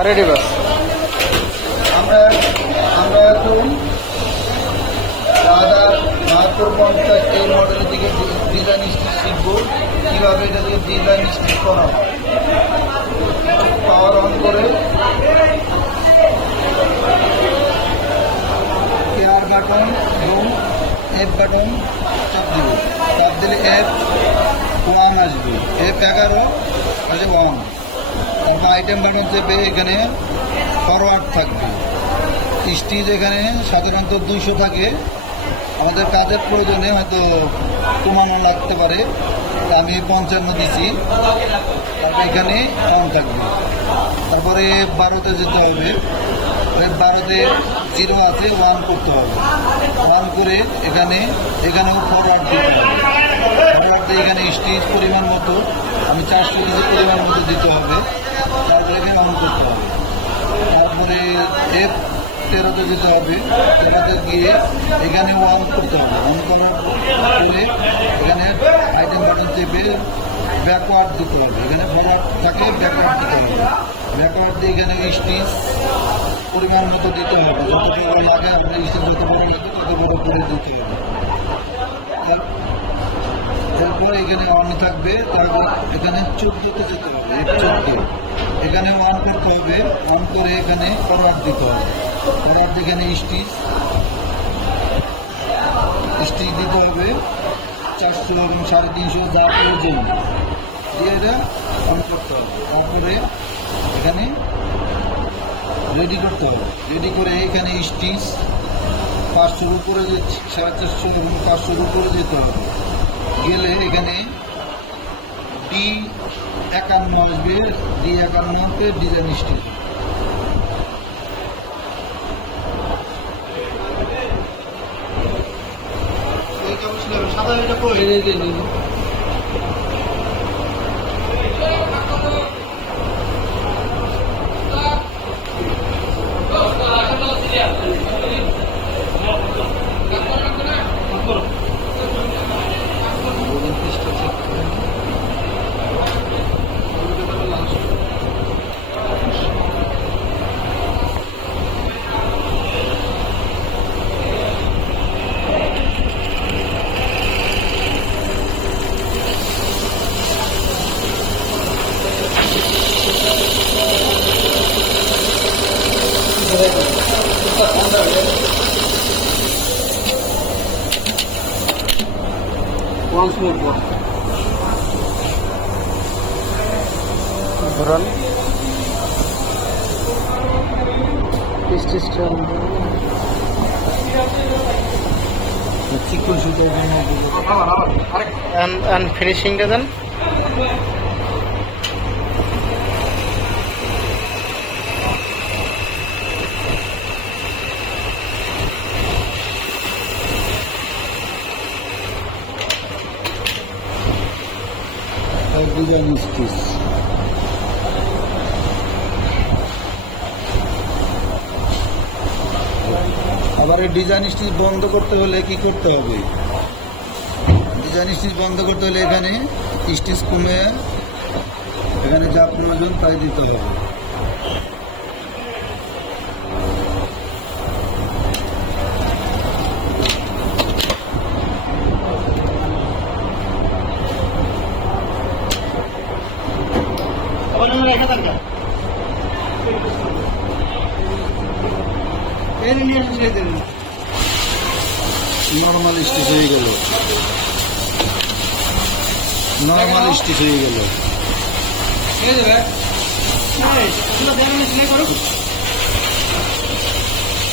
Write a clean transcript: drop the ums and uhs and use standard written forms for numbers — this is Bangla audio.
রেডি বাস। আমরা এখন 2050 এই মডেলের দিকে ডিজাইন স্টিচ শিখবো, কীভাবে এটা দিয়ে ডিজাইন স্টিচ করা হয়। পাওয়ার অন করে কেয়ার বাটন এবং এফ বাটন চাপ দিব। চাপ দিলে F1 আসবে, F11 আসে 1। তারপর আইটেম বাটন চেপে এখানে ফরওয়ার্ড থাকবে। স্টিচ এখানে সাধারণত 200 থাকে, আমাদের কাজের প্রয়োজনে হয়তো কমানো লাগতে পারে, আমি 55 দিছি। তারপর এখানে অন থাকবে। তারপরে 12তে যেতে হবে, ওই 12তে 0 আছে, 1 করতে হবে। 1 করে এখানেও ফরওয়ার্ড দিতে হবে। ফরওয়ার্ড দিয়ে এখানে স্টিচ পরিমাণ মতো আমি 400 কেজি পরিমাণ মতো দিতে হবে। তারপরে এখানে অন করতে হবে। তারপরে F13তে যেতে হবে, 13তে গিয়ে এখানে অন করতে হবে। অন করার পরে এখানে আইটেম বাটন চেপে ব্যাকওয়ার্ড দিতে হবে। এখানে ফরওয়ার্ড থাকে, ব্যাকওয়ার্ড দিতে হবে। ব্যাকওয়ার্ড দিয়ে এখানে স্টিচ পরিমাণ মতো দিতে হবে, যতটুকু লাগে আমরা স্টিচ যত বড় লাগে তত বড় করে দিতে হবে। তারপরে এখানে অন থাকবে। তারপর এখানে 14তে যেতে হবে, F14 এখানে অন করতে হবে। অন করে এখানে ফরওয়ার্ড দিতে হবে। ফরওয়ার্ড এখানে স্টিচ দিতে হবে 400 এবং 350 যা প্রয়োজন দিয়ে এটা অন করতে হবে। তারপরে এখানে রেডি করতে হবে। রেডি করে এখানে স্টিচ 500 উপরে 450 এবং 500 উপরে যেতে হবে। গেলে এখানে D51 আসবে, D51তে ডিজাইন স্টিচ। সাদা এটা করে once more ধরুন চিকন সুতো and finishing টা দেন। Design stitch. আবার এই ডিজাইন স্টিচ বন্ধ করতে হলে কি করতে হবে? ডিজাইন স্টিচ বন্ধ করতে হলে এখানে স্টিচ কমে এখানে যা প্রয়োজন তাই দিতে হবে। নর্মাল স্টিচ হয়ে গেল, নর্মাল স্টিচ হয়ে গেল।